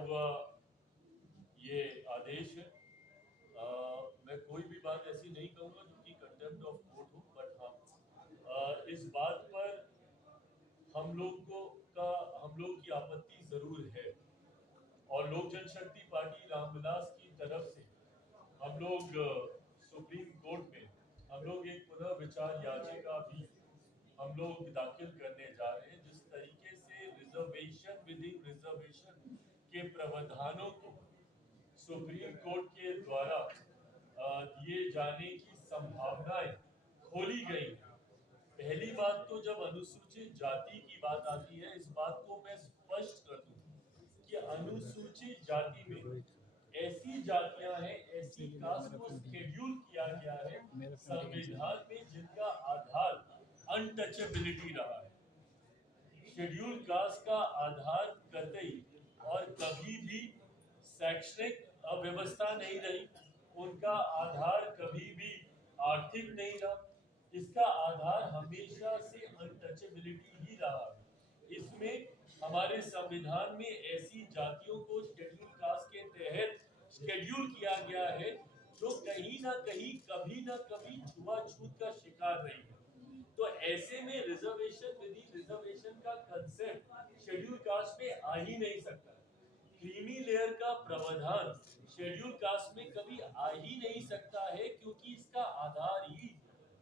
हुआ ये आदेश है। मैं कोई भी बात ऐसी नहीं कहूँगा जो कि कंटेम्प्ट ऑफ कोर्ट हो, बट हाँ इस बात पर हम लोग की आपत्ति जरूर है और लोक जनशक्ति पार्टी रामविलास की तरफ से हम लोग सुप्रीम कोर्ट में हम लोग एक पुनर्विचार याचिका भी हम लोग दाखिल करने जा रहे हैं, जिस तरीके से रिजर्वेशन विद इन रिजर्वेशन के प्रावधानों को सुप्रीम कोर्ट के द्वारा दिए जाने की संभावनाएं खोली गई हैं। पहली बात तो जब अनुसूचित जाति की बात आती है, इस बात को मैं स्पष्ट कर दूं कि अनुसूचित जाति में ऐसी जातियां हैं, ऐसी कास्ट को शेड्यूल किया गया है संविधान में जिनका आधार अनटचेबिलिटी रहा है। शेड्यूल कास्ट का आधार कतई और कभी भी शैक्षणिक अव्यवस्था नहीं रही, उनका आधार कभी भी आर्थिक नहीं रहा, इसका आधार हमेशा से अनटचेबिलिटी ही रहा है। इसमें हमारे संविधान में ऐसी जातियों को शेड्यूल कास्ट के तहत शेड्यूल किया गया है जो कहीं ना कहीं कभी ना कभी छुआछूत का शिकार रही है। तो ऐसे में रिजर्वेशन विद इन रिजर्वेशन का कंसेप्ट शेड्यूल कास्ट में आ ही नहीं सकता। क्रीमी लेयर का प्रावधान शेड्यूल कास्ट में कभी आ ही नहीं सकता है, क्योंकि इसका आधार ही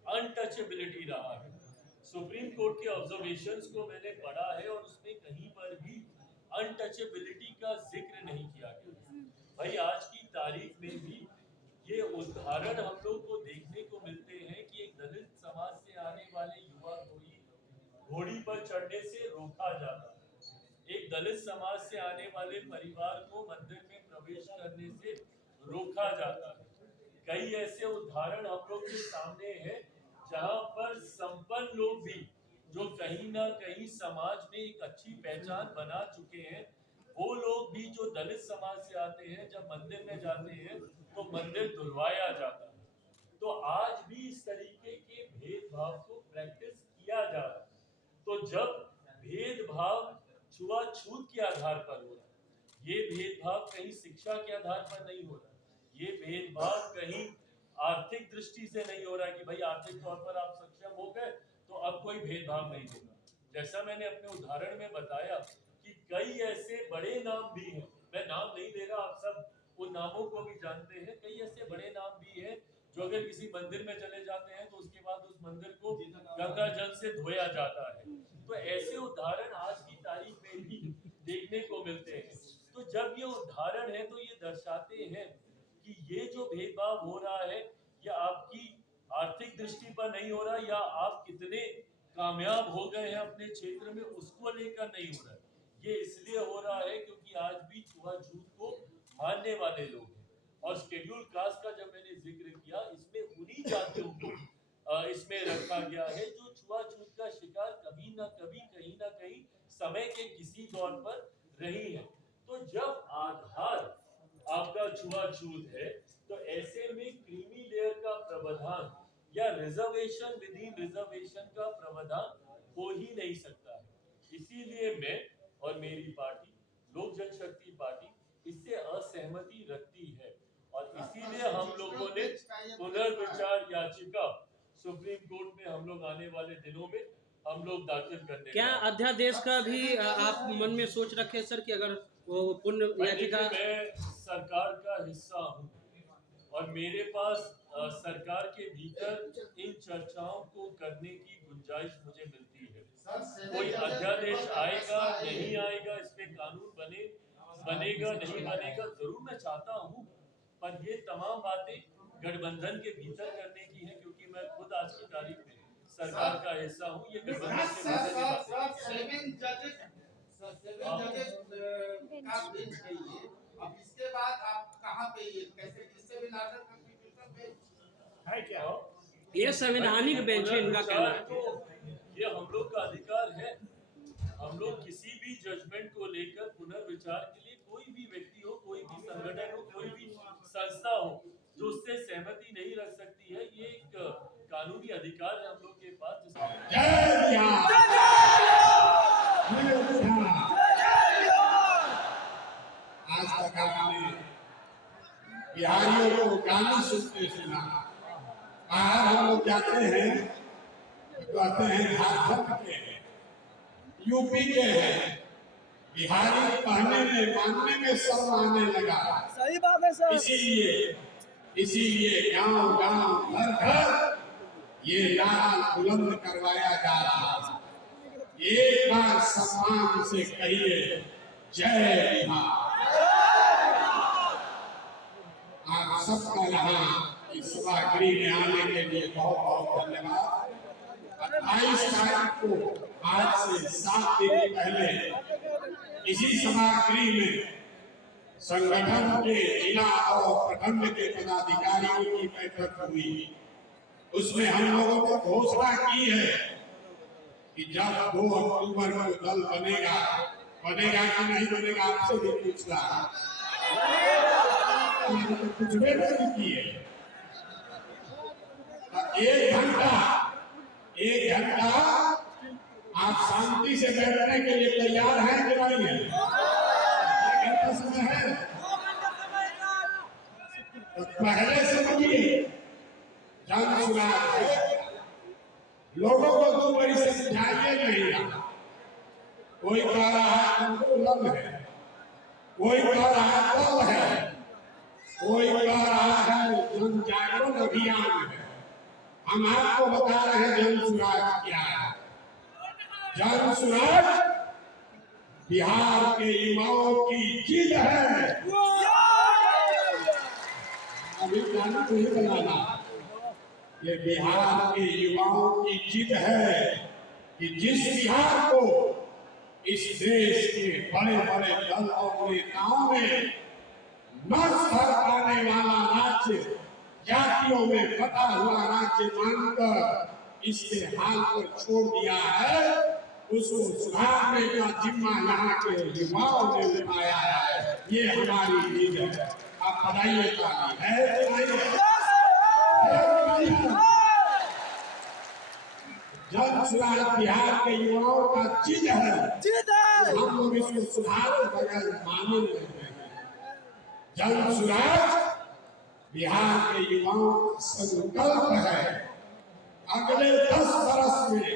अनटचेबिलिटी रहा है। सुप्रीम कोर्ट के ऑब्जर्वेशंस को मैंने पढ़ा है और उसमें कहीं पर भी अनटचेबिलिटी का जिक्र नहीं किया गया। भाई आज की तारीख में भी ये उदाहरण हम लोग को देखने को मिलते हैं कि एक दलित समाज से आने वाले युवा को ही घोड़ी पर चढ़ने से रोका जाता है। एक दलित समाज से आने वाले परिवार को मंदिर में प्रवेश करने से रोका जाता है। कई ऐसे उदाहरण हम लोग के सामने हैं जहां पर संपन्न लोग भी जो कहीं ना कहीं समाज में एक अच्छी पहचान बना चुके हैं, वो लोग भी जो दलित समाज से आते हैं, जब मंदिर में जाते हैं तो मंदिर धुलवाया जाता है। तो आज भी इस तरीके के भेदभाव को प्रैक्टिस किया जा रहा है। तो जब भेदभाव छुआछूत के आधार पर हो रहा है, ये भेदभाव कहीं शिक्षा के आधार पर नहीं हो रहा, ये भेदभाव कहीं आर्थिक दृष्टि से नहीं हो रहा है कि भाई आर्थिक तौर पर आप सक्षम हो गए तो अब कोई भेदभाव नहीं होगा। जैसा मैंने अपने उदाहरण में बताया कि कई ऐसे बड़े नाम भी हैं, मैं नाम नहीं ले रहा, आप सब उन नामों को भी जानते हैं। कई ऐसे बड़े नाम भी हैं जो अगर किसी मंदिर में चले जाते हैं तो उसके बाद उस मंदिर को गंगा जल से धोया जाता है। तो ऐसे उदाहरण आज की तारीख में भी देखने को मिलते हैं। तो जब ये उदाहरण है तो ये दर्शाते हैं कि ये जो भेदभाव हो रहा है ये आपकी आर्थिक दृष्टि पर नहीं हो रहा, या आप कितने कामयाब हो गए हैं अपने क्षेत्र में उसको लेकर नहीं हो रहा है। ये इसलिए हो रहा है क्योंकि आज भी छुआछूत को मानने वाले लोग हैं। और शेड्यूल कास्ट का जब मैंने जिक्र किया, इसमें उन्हीं जातियों को इसमें रखा गया है जो छुआछूत का शिकार कभी ना कभी कहीं ना कहीं समय के किसी दौर पर रही है। तो जब आधार आपका छुआछूत है तो ऐसे में क्रीमी लेयर का प्रावधान या रिजर्वेशन विद इन रिजर्वेशन का प्रावधान हो ही नहीं सकता है। इसीलिए मैं और मेरी पार्टी लोक जनशक्ति पार्टी इससे असहमति रखती है और इसीलिए हम लोगों ने पुनर्विचार याचिका सुप्रीम कोर्ट में हम लोग आने वाले दिनों में हम लोग दाखिल करने। क्या अध्यादेश का भी आप मन में सोच रखे सर कि अगर वो पुनः याचिका? मैं सरकार का हिस्सा हूँ और मेरे पास सरकार के भीतर इन चर्चाओं को करने की गुंजाइश मुझे मिलती है। कोई अध्यादेश आएगा नहीं आएगा, इस पे कानून बनेगा नहीं बनेगा, जरूर मैं चाहता हूँ, पर ये तमाम बातें गठबंधन के भीतर करने की है, क्योंकि मैं खुद आज की तारीख में सरकार का हिस्सा हूँ। ये गठबंधन के भीतर। अब इसके बाद आप कहाँ पे ये कैसे इससे भी लार्जर कंट्रीब्यूशन है क्या? ये संवैधानिक बेंच है, इनका कहना है। तो ये हम लोग का अधिकार है। हम लोग किसी भी जजमेंट को लेकर पुनर्विचार के लिए कोई भी व्यक्ति हो, कोई भी संगठन हो, कोई भी संस्था हो जो उससे सहमति नहीं रख सकती है, ये एक कानूनी अधिकार है हम लोग के पास। भाइयों को गाना सुनते सुना। बाहर हम लोग जाते हैं तो कहते हैं झारखंड के हैं, यूपी के हैं, बिहारी कहने में मानने में शर्म आने लगा। सही बात है सर। इसीलिए गांव गांव घर घर ये नारा बुलंद करवाया जा रहा है। एक बार सम्मान से कहिए जय बिहार। आप सबका यहाँ इस सभागृह में आने के लिए बहुत बहुत धन्यवाद। 28 तारीख को आज से 7 दिन पहले इसी सभागृह में संगठन के जिला और प्रखंड के पदाधिकारियों की बैठक हुई। उसमें हम लोगों को घोषणा की है कि जब 2 अक्टूबर को दल बनेगा कि नहीं बनेगा आपसे भी पूछ रहा है। कुछ भी नहीं किए। 1 घंटा आप शांति से बैठने के लिए तैयार हैं कि नहीं है? 1 घंटा समय है तो पहले समझिए जन सुराग है। लोगों को 2 बड़ी समझाइए नहीं। कोई कह रहा है आंदोलन है, कोई कह रहा है दल है, कोई कह रहा है जन जागरण अभियान है। हम आपको बता रहे हैं जन सुराग क्या है। जन सुराग बिहार के युवाओं की जिद है। अभी गाना नहीं बनाना, ये बिहार के युवाओं की जिद है कि जिस बिहार को इस देश के बड़े बड़े दल और नेताओं ने नष्ट कर पाने वाला राज्य, जातियों में बटा हुआ राज्य मानकर इसके हाल पर छोड़ दिया है, उसको सुधारने का जिम्मा यहाँ के युवाओं ने उठाया है। ये हमारी जिद है। आप बताइए है जन सुराग बिहार के युवाओं का जिद है। हम लोग इसको सुधारे बगैर माने नहीं हैं। जन सुराग बिहार के युवाओं का संकल्प है। अगले 10 वर्ष में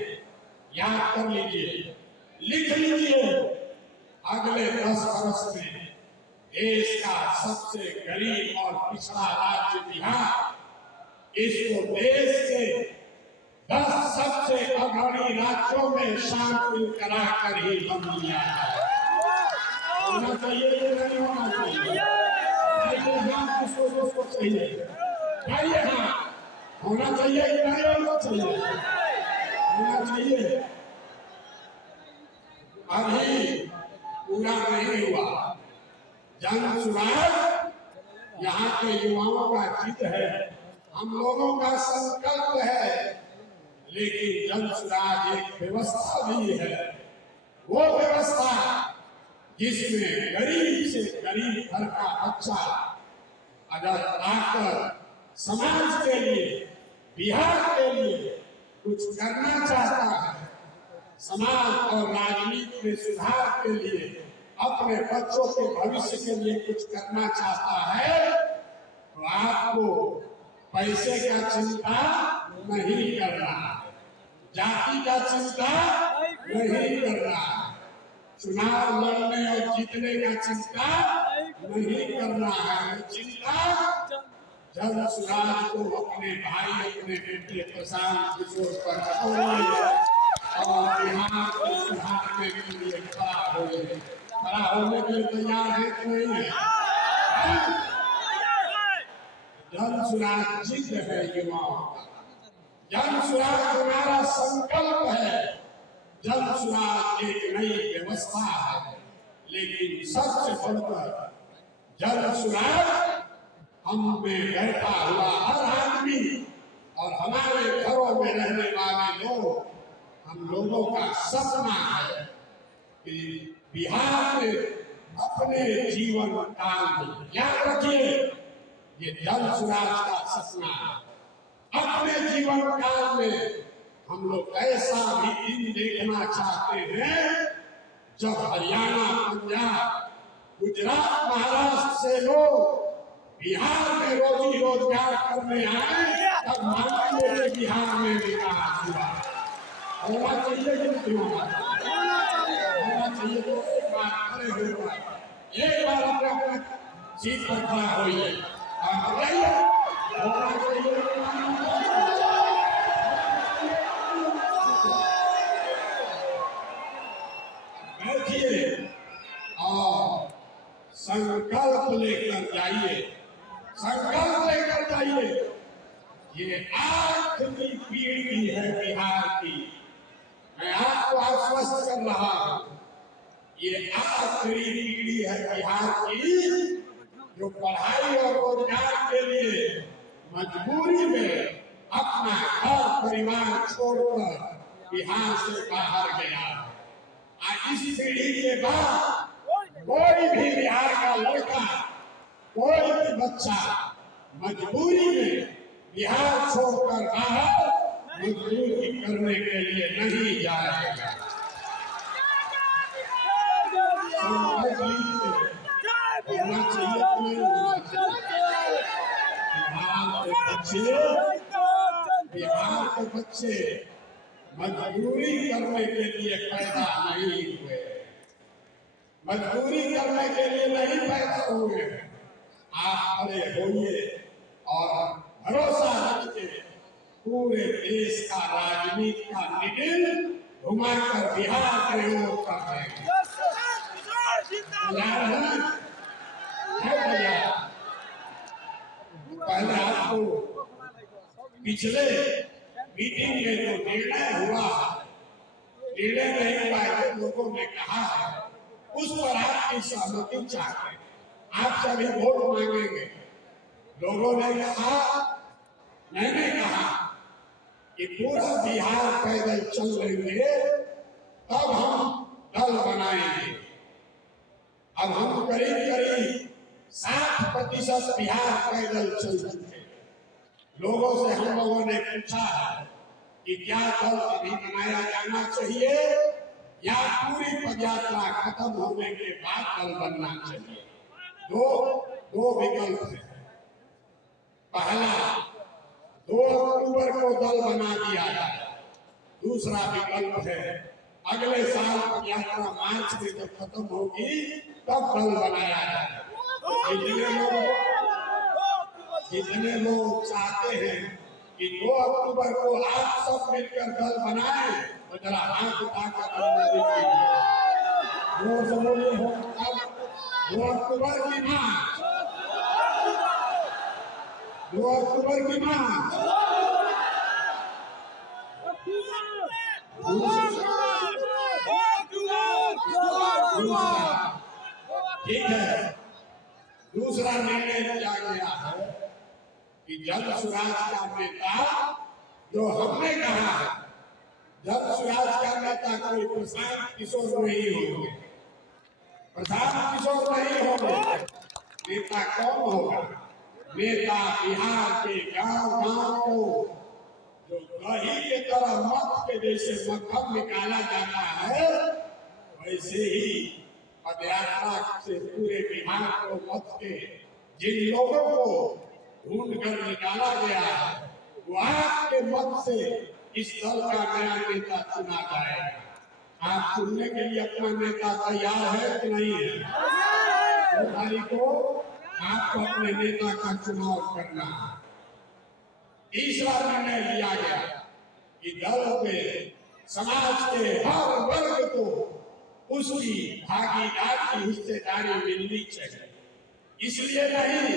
याद कर लीजिए, लिख लीजिए, अगले 10 वर्ष में देश का सबसे गरीब और पिछड़ा राज्य बिहार इसको देश के 10 सबसे अग्रणी राज्यों में शामिल कराकर ही बन लिया है। होना चाहिए या नहीं होना चाहिए? किसको चाहिए? हाँ, होना चाहिए कि नहीं होना चाहिए? होना चाहिए। अभी पूरा नहीं हुआ। जन सुराग यहाँ के युवाओं का जिद है, हम लोगों का संकल्प है। लेकिन जन सुराग एक व्यवस्था भी है, वो व्यवस्था जिसमें गरीब से गरीब घर का बच्चा अगर आकर समाज के लिए, बिहार के लिए कुछ करना चाहता है, समाज और राजनीति में सुधार के लिए, अपने बच्चों के भविष्य के लिए कुछ करना चाहता है, तो आपको पैसे का चिंता नहीं करना, जाति का चिंता नहीं करना, चुनाव लड़ने और जीतने का चिंता नहीं करना है। चिंता जन सुराग को अपने भाई, अपने बेटे प्रशांत किशोर पर और बिहार को सुधारने के लिए खड़ा होने के लिए तैयार है कि नहीं है? जन सुराग जिद है युवाओं का। जन सुराग हमारा संकल्प है। जन सुराग एक नई व्यवस्था है, लेकिन सबसे बढ़कर जन सुराग हम में बैठा हुआ हर आदमी और हमारे घरों में रहने वाले लोग, हम लोगों का सपना है कि बिहार में अपने जीवन काल में, याद रखिए ये जन सुराग का सपना है। अपने जीवन काल में हम लोग ऐसा भी दिन देखना चाहते हैं जब हरियाणा, पंजाब, गुजरात, महाराष्ट्र से लोग बिहार में रोजी रोजगार करने आए तब मानेंगे कि बिहार में विकास हुआ। होना चाहिए कि नहीं होना चाहिए? तो एक बार खड़े हुए, एक बार अपने सीट पर खड़ा होइए और बताइए होना चाहिए। बैठिए और संकल्प लेकर जाइए, संकल्प लेकर जाइए। ये आखिरी पीढ़ी है बिहार की, मैं आपको आश्वस्त कर रहा हूं। ये आखिरी पीढ़ी है बिहार की जो पढ़ाई और रोजगार के लिए मजबूरी में अपना घर परिवार छोड़कर बिहार से बाहर गया। इस पीढ़ी के बाद कोई भी बिहार का लड़का, कोई भी बच्चा मजबूरी में बिहार छोड़कर बाहर मजदूरी करने के लिए नहीं जाएगा। होना चाहिए कि नहीं होना चाहिए? बिहार के बच्चे मजदूरी करने के लिए पैदा नहीं हुए, मजदूरी करने के लिए नहीं पैदा हुए। आप खड़े होइए और भरोसा रखिए, पूरे देश का राजनीति का निडिल घुमाकर बिहार के ओर कर देंगे। पहले आपको पिछले मीटिंग में जो निर्णय हुआ, निर्णय नहीं हुआ, लोगों ने कहा है उस पर आपकी सहमति चाहते, आप सभी वोट मांगेंगे। लोगों ने कहा, मैंने कहा कि पूरा बिहार पैदल चल लेंगे तब हम दल बनाएंगे। अब हम करीब करीब 60% बिहार पैदल चल चुके। लोगों से हम लोगों ने पूछा है कि क्या दल अभी बनाया जाना चाहिए या पूरी पदयात्रा खत्म होने के बाद दल बनना चाहिए। दो विकल्प है। पहला, 2 अक्टूबर को दल बना दिया जाए। दूसरा विकल्प है अगले साल पदयात्रा मार्च में जब खत्म होगी तब दल बनाया जाए। जितने लोग चाहते हैं कि 2 अक्टूबर को आप सब मिलकर दल बनाएं, तो जरा हाथ उठाकर 2 अक्टूबर की मार्च, 2 अक्टूबर की मार्च। ठीक है, दूसरा निर्णय लिया गया है कि जन स्वराज का नेता, जो हमने कहा है, जन स्वराज का नेता कोई प्रशांत किशोर नहीं होंगे, प्रशांत किशोर नहीं होंगे। नेता कौन होगा? नेता बिहार के गांव-गांव को जो दही के तरह मत के जैसे मक्खन निकाला जाता है, वैसे ही पदयात्रा से पूरे बिहार को मत के जिन लोगों को ढूंढ कर निकाला गया है, वो आपके मत से इस दल का नया नेता चुना जाएगा। आप चुनने के लिए अपना नेता तैयार है कि नहीं है? 2 तारीख को आपको अपने नेता का चुनाव करना है। तीसरा निर्णय लिया गया कि दल में समाज के हर वर्ग को उसकी भागीदारी, हिस्सेदारी मिलनी चाहिए। इसलिए नहीं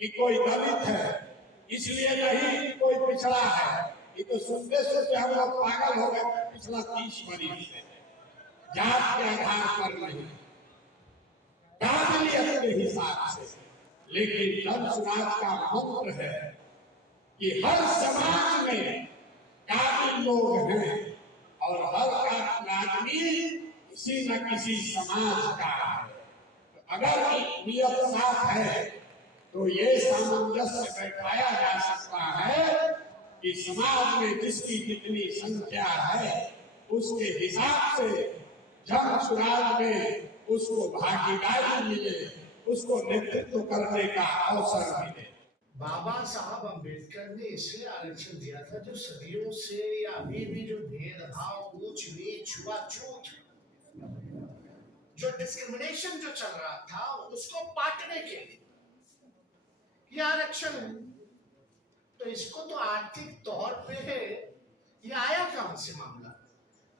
कि कोई दलित है, इसलिए नहीं कि कोई पिछड़ा है। ये तो सुनते सुनते हम लोग पागल हो गए। पिछला 30 वर्ष से जात के आधार पर नहीं, काबिलियत के हिसाब से। लेकिन जन स्वराज का मंत्र है कि हर समाज में काबिल लोग हैं और हर आदमी किसी न किसी समाज का है। तो अगर नियत साफ है तो ये सामंजस्य बैठाया जा सकता है कि समाज में जिसकी जितनी संख्या है उसके हिसाब से जन स्वराज में उसको भागीदारी मिले, उसको नेतृत्व करने का अवसर मिले। बाबा साहब अम्बेडकर ने इसलिए आरक्षण दिया था जो सदियों से या अभी भी जो भेदभाव, ऊंच नीच, छुआछूत, जो डिस्क्रिमिनेशन जो चल रहा था उसको पाटने के लिए ये आरक्षण है। तो इसको तो आर्थिक तौर पे ये आया कहां से मामला?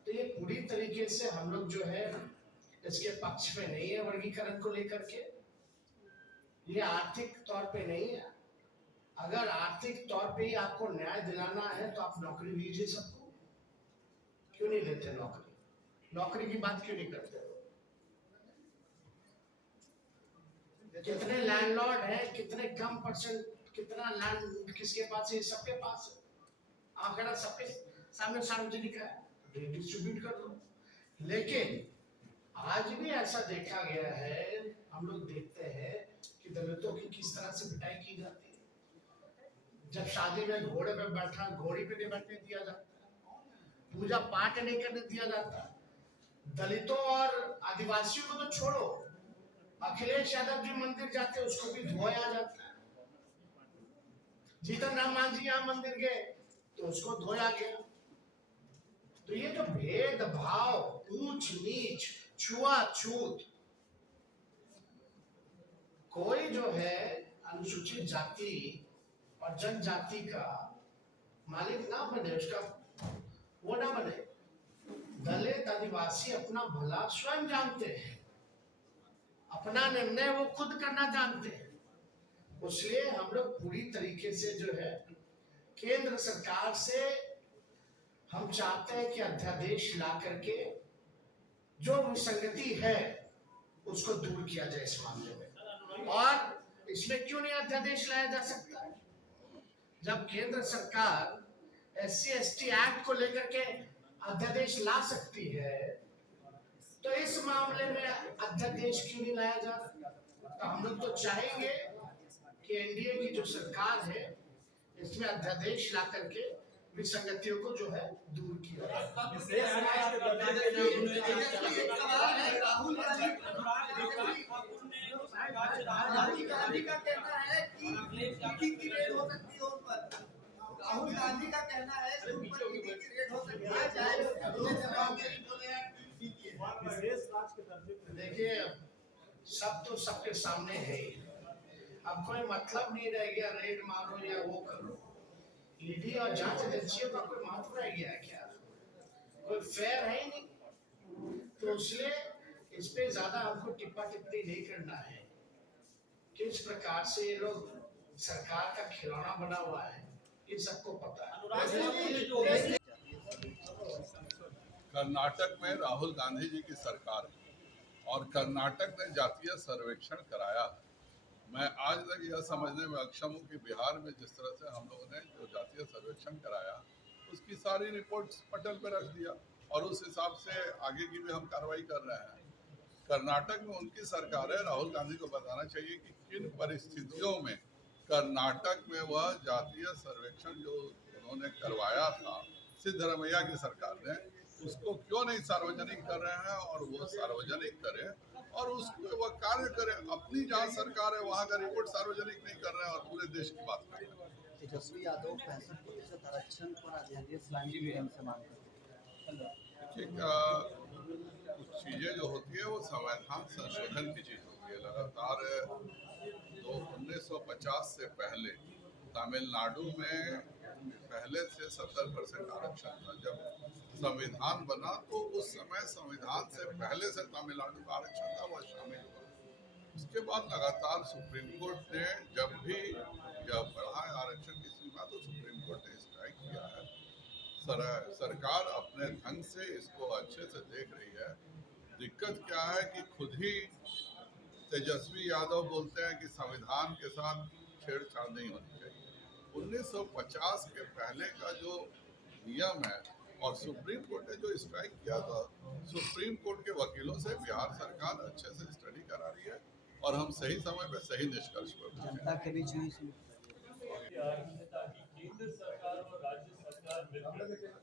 तो ये पूरी तरीके से हम लोग जो है इसके पक्ष में नहीं है वर्गीकरण को लेकर के। ये आर्थिक तौर पे नहीं है। अगर आर्थिक तौर पे ही आपको न्याय दिलाना है तो आप नौकरी लीजिए सबको। क्यों नहीं लेते नौकरी? नौकरी की बात क्यों नहीं करते? कितने लैंडलॉर्ड हैं, कितने कम परसेंट, कितना लैंड किसके पास है? सबके पास है। आंकड़ा सबके सामने सार्वजनिक है, डिस्ट्रीब्यूट कर दो। लेकिन आज भी ऐसा देखा गया है, हम लोग देखते हैं कि दलितों की किस तरह से पिटाई की जाती है। जब शादी में घोड़े पे बैठा, घोड़ी पे नहीं बैठने दिया जाता, पूजा पाठ नहीं करने दिया जाता। दलितों और आदिवासियों को तो छोड़ो, अखिलेश यादव जी मंदिर जाते उसको भी धोया जाता है। जीतन राम मांझी यहाँ मंदिर गए तो उसको धोया गया। तो ये जो भेदभाव, ऊंच नीच, छुआछूत, कोई जो है अनुसूचित जाति और जनजाति का मालिक ना बने, उसका वो ना बने। दलित आदिवासी अपना भला स्वयं जानते हैं, अपना निर्णय वो खुद करना जानते हैं। इसलिए हम लोग पूरी तरीके से जो है केंद्र सरकार से हम चाहते हैं कि अध्यादेश ला करके जो विसंगति है उसको दूर किया जाए इस मामले में। और इसमें क्यों नहीं अध्यादेश लाया जा सकता? जब केंद्र सरकार SC/ST एक्ट को लेकर के अध्यादेश ला सकती है तो इस मामले में अध्यादेश क्यों नहीं लाया जा रहा? तो हम लोग तो चाहेंगे कि एनडीए की जो सरकार है इसमें अध्यादेश ला करके विसंगतियों को जो है दूर किया जाए। राहुल गांधी का कहना है कि ईडी की रेड हो सकती है उन पर। राहुल गांधी का कहना है कि उन पर ईडी की रेड हो सकती है। देखिए, सब तो सबके सामने है। अब कोई मतलब नहीं रह गया रेड मारो या वो करो। ईडी और जांच एजेंसियों का कोई महत्व रह गया क्या? कोई फेयर है ही नहीं। तो इसलिए इस पे ज्यादा हमको टिप्पा टिप्पणी नहीं करना है। किस प्रकार से ये लोग सरकार का खिलौना बना हुआ है ये सबको पता है। कर्नाटक में राहुल गांधी जी की सरकार है और कर्नाटक ने जातीय सर्वेक्षण कराया है। मैं आज तक यह समझने में अक्षम हूँ कि बिहार में जिस तरह से हम लोगों ने जो जातीय सर्वेक्षण कराया उसकी सारी रिपोर्ट्स पटल पर रख दिया और उस हिसाब से आगे की भी हम कार्रवाई कर रहे हैं। कर्नाटक में उनकी सरकार है, राहुल गांधी को बताना चाहिए कि किन परिस्थितियों में कर्नाटक में वह जातीय सर्वेक्षण जो उन्होंने करवाया था सिद्धरमैया की सरकार ने, उसको क्यों नहीं सार्वजनिक कर रहे हैं और वो सार्वजनिक करें और उसको वह कार्य करें। अपनी जहाँ सरकार है वहाँ का रिपोर्ट सार्वजनिक नहीं कर रहे हैं और पूरे देश की बात कर रहे हैं। तेजस्वी यादव 65% आरक्षण पर अध्यादेश लाने की हमसे मांग करते हैं। कुछ चीज़ें जो होती है वो संविधान संशोधन की चीज़ होती है। लगातार 1950 से पहले तमिलनाडु में पहले से 70% आरक्षण था। जब संविधान बना तो उस समय संविधान से पहले से तमिलनाडु का आरक्षण था, वह शामिल हुआ। उसके बाद लगातार सुप्रीम कोर्ट ने जब भी यह बढ़ा है आरक्षण की सीमा तो सुप्रीम कोर्ट ने स्ट्राइक किया है। सरकार अपने ढंग से इसको अच्छे से देख रही है। दिक्कत क्या है कि खुद ही तेजस्वी यादव बोलते हैं कि संविधान के साथ छेड़छाड़ नहीं होनी चाहिए। 1950 के पहले का जो नियम है और सुप्रीम कोर्ट ने जो स्ट्राइक किया था, सुप्रीम कोर्ट के वकीलों से बिहार सरकार अच्छे से स्टडी करा रही है और हम सही समय पे सही निष्कर्ष पर जनता के बीच हुई ताकि केंद्र सरकार और राज्य सरकार मिलकर